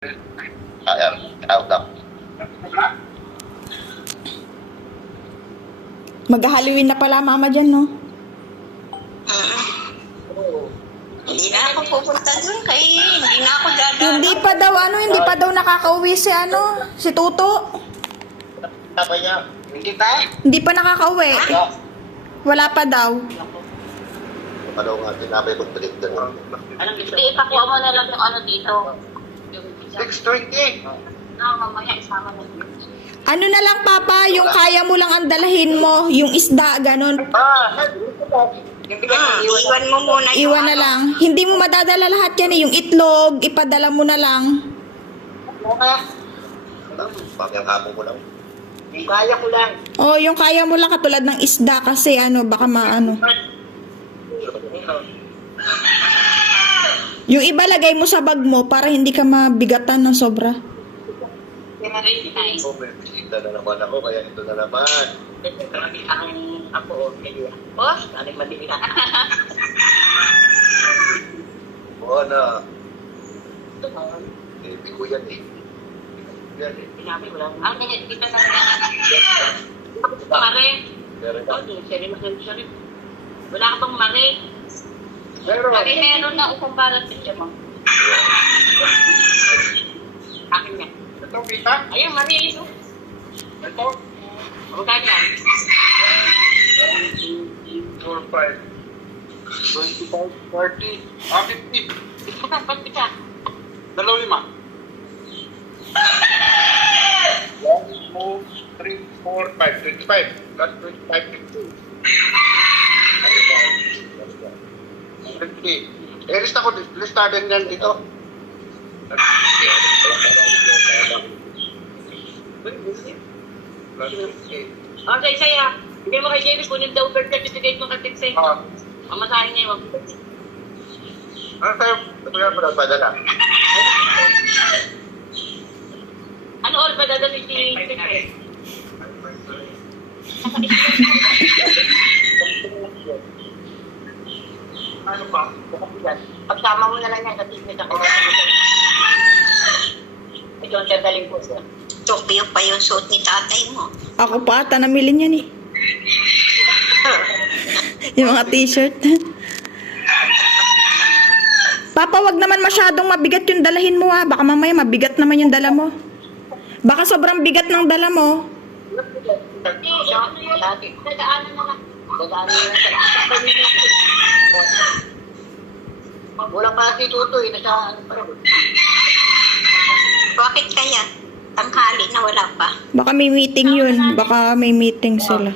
Out na. Mag-Halloween na pala mama dyan, no? Hindi na ako pupunta dun kay hindi na ako dadalo. Hindi pa daw nakakauwi si Tuto. Sabi niya, hindi tayo. Hindi pa nakakauwi. Wala pa daw. Ano nga, sinabi kong trip doon. Alam mo, hindi ipakuha mo na lang yung ano dito. Yung 6:20. mamaya isama mo. Ano na lang, Papa, yung kaya mo lang ang dalahin mo, yung isda, ganun. Iwan mo muna yung Iwan na lang. Hindi mo madadala lahat yan eh. Yung itlog, ipadala mo na lang. Pagyang hapon ko lang. Yung kaya ko lang. Oh, yung kaya mo lang katulad ng isda kasi baka maano. Yung iba lagay mo sa bag mo para hindi ka mabigatan ng sobra. Nice. Ito na naman ako, kaya ito na naman. Marami akong ako. Boss, dali madali na. Oo na. Hindi ko yan eh. Yan eh. Sinabi mo lang. Kita na lang. Mare. Meron na. Sorry. Wala ka bang mare? Sabi meron na upang balat siya mo. Akin niya. Ito, kita? Ayun, mare ito. Ito? Magkano yan? 4, 5. 25, 30. 50. Ito ka, ba't ka? 2, 5. 1, 2, 3, 4, 5. 25. That's 25, 50. Lista ko, lista din yan dito. Okay, saya. Hindi mo kay Jamie, kunin daw birth certificate mo kasi say. Mamasahin niya yung Ano tayo? Ito yan pa nagpadala. ano oras ba dadalhin si Secretary? Ano pa? Pagsama mo na lang yan kasi may ako. Ito ang dadaling po siya. Tokyo pa yung suot ni tatay mo. Ako pa ata namili niyan eh. Yung mga t-shirt. Papa, wag naman masyadong mabigat yung dalahin mo ha. Baka mamaya mabigat naman yung dala mo. Baka sobrang bigat ng dala mo. Dadaanan na lang. Dadaanan na lang. Wala pa si Tutoy. Bakit kaya? Tanghali na wala pa. Baka may meeting yun. Baka may meeting sila.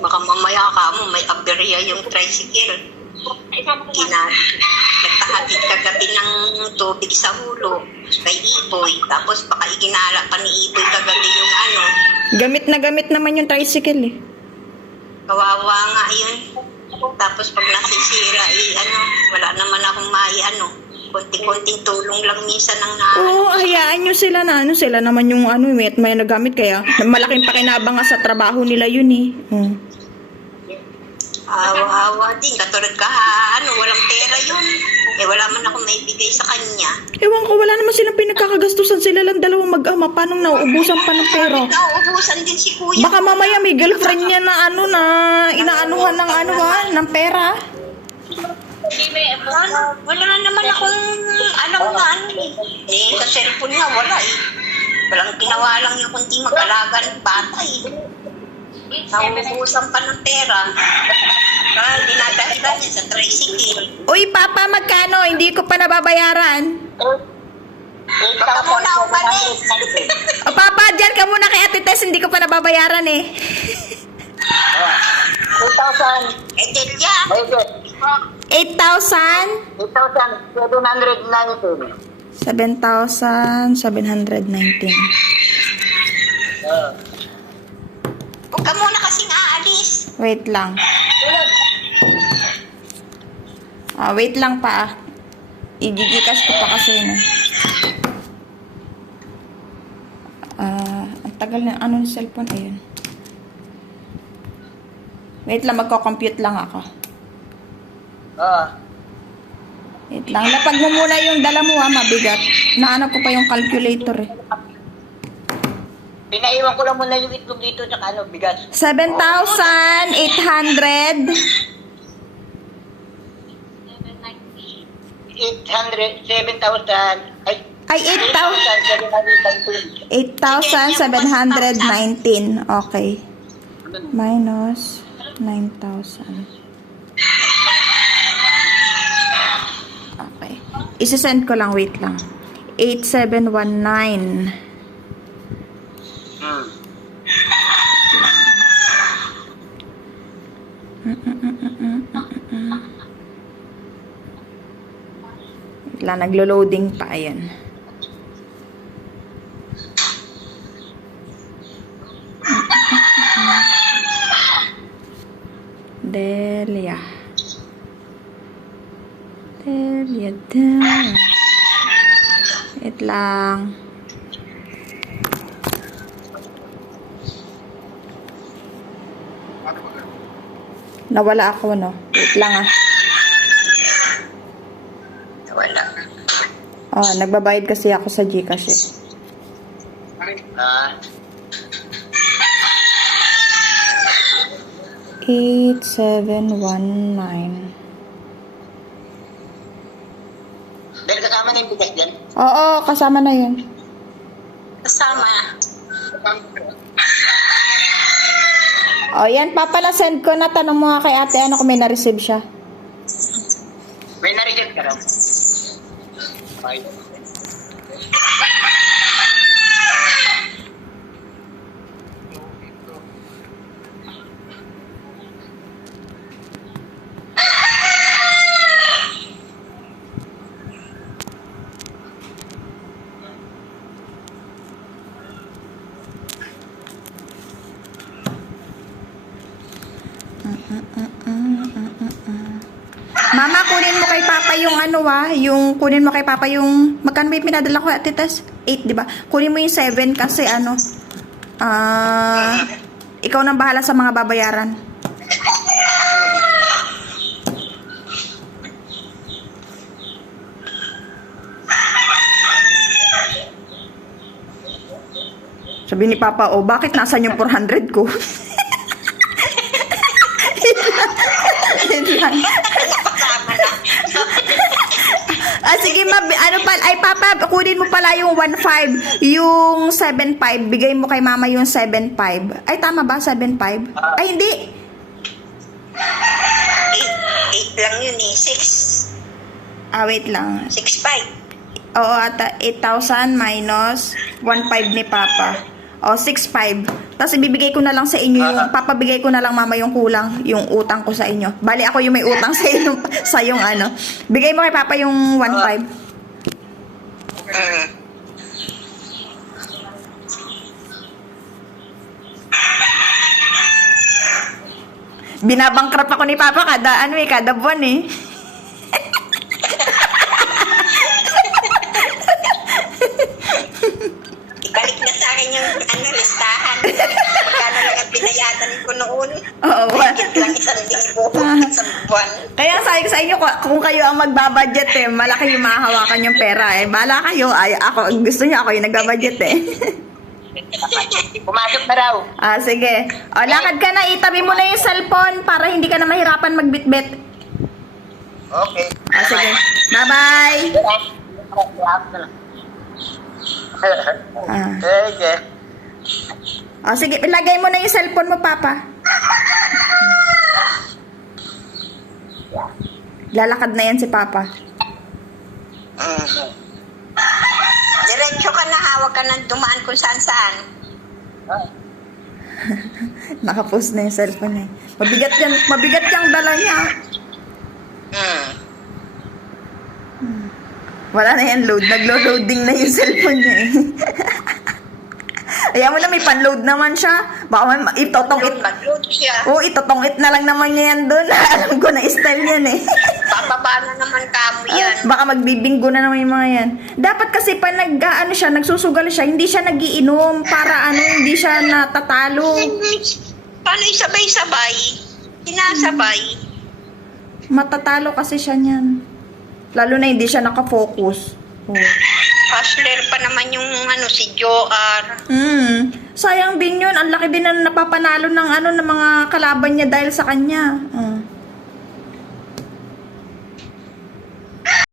Baka mamaya ka mo, may aberya yung tricycle. Nagtahatid kagabi ng tubig sa hulo kay Iboy. Tapos baka iginala pa ni Iboy kagabi yung ano. Gamit naman yung tricycle eh. Kawawa nga yun. Tapos pag nasisira, wala naman akong konting-konting tulong lang minsan ng Oo, hayaan nyo sila na sila naman yung may nagamit kaya malaking pakinabang nga sa trabaho nila yun eh. Awa-awa din. Katulad walang pera yun. Wala man ako maibigay sa kanya. Ewan ko, wala naman silang pinagkakagastusan. Sila lang dalawang mag-ama. Paano nauubusan pa ng pera? Nauubusan din si kuya. Baka mamaya may girlfriend niya na na inaanuhan ng ng pera. Wala naman akong sa cellphone nga wala eh. Walang ginawa lang yung kundi mag-alaga ng bata eh. Nauubusan pa ng pera. Kaya dinadahilan niya sa tricycle. Uy, Papa, magkano? Hindi ko pa nababayaran. Baka muna umalis. O, Papa, dyan ka muna kay Ate Tess. Hindi ko pa nababayaran eh. 2,000. Delia. 8,000? 8,719. 7,719. Huwag ka muna kasing aalis. Wait lang. Wait lang pa. Igigikas ko pa kasi na. Ang tagal na ng cellphone. Ayun. Wait lang, magko-compute lang ako. Wait lang. Lapag mo muna yung dala mo mabigat. Naanap ko pa yung calculator eh. Pinaiwan ko lang muna yung itlog dito sa bigas. 7,800. 7,000. Ay, 8,719. Okay. Minus 9,000. Okay. Isisend ko lang. Wait lang. 8,719. Wait lang. Naglo-loading pa. Ayan. Delia. Wait lang. Nawala ako, no? Wait lang, Wala. Oh, nagbabayad kasi ako sa GCash, eh. 8,719. Dahil kasama na yung bigas dyan? Oo, kasama na yun. Kasama na. O, yan, Papa, na-send ko na. Tanong mo nga kay ate, ano kung may na-receive siya. May na-receive ka raw? Okay. Mama, kunin mo kay Papa yung kunin mo kay Papa yung, magkano ba yung pinadala ko, Ate Tess? 8, di ba? Kunin mo yung 7 kasi ikaw nang bahala sa mga babayaran. Sabi ni Papa, bakit nasan yung 400 ko? Sige, Papa, kunin mo pala yung 1.5, yung 7.5, bigay mo kay Mama yung 7.5. Ay, tama ba? 7.5? Ay, hindi. 8 lang yun eh. 6. Wait lang. 6.5. Oo, ata 8,000 minus 1.5 ni Papa. O, 6.5. Tapos ibibigay ko na lang sa inyo yung, papabigay ko na lang Mama yung kulang, yung utang ko sa inyo. Bali, ako yung may utang sa inyo, sa yung Bigay mo kay Papa yung 1.5. Binabangkrap ako ni Papa kada buwan eh. Ibalik na sa akin yung listahan. Magkano lang ang pinayadan ko noon. Oo. Bakit lang 1,000 sa buwan. Kaya sabi ko sa inyo, kung kayo ang magbabudget malaki yung mahahawakan yung pera eh. Bahala kayo. Gusto niyo ako yung nagbabudget eh. Pumasok na raw. Sige. Lakad ka na. Itabi mo na yung cellphone para hindi ka na mahirapan magbitbit. Okay. Sige. Bye-bye. Sige. Ilagay mo na yung cellphone mo, Papa. Lalakad na yan si Papa. Diretso ka na, hawag ka ng dumaan kung saan-saan. Nakapost na yung cellphone eh. Mabigat yung dala niya. Wala na yan load. Naglo-loading na yung cellphone niya eh. Ayaw mo na, may pan-load naman siya. Baka itotong-it. Mag-load siya. Oo, itotong-it na lang naman niya yan doon. Alam ko na style yan eh. Bababa na naman kamo yan. Baka magbibinggo na naman yung mga yan. Dapat kasi pa nagsusugal siya, hindi siya nagiinom para hindi siya natatalo. Paano isabay-sabay? Sinasabay. Matatalo kasi siya niyan. Lalo na hindi siya nakafocus. Oh. Hustler pa naman yung si Joar. Sayang din yun. Ang laki din na napapanalo ng ng mga kalaban niya dahil sa kanya.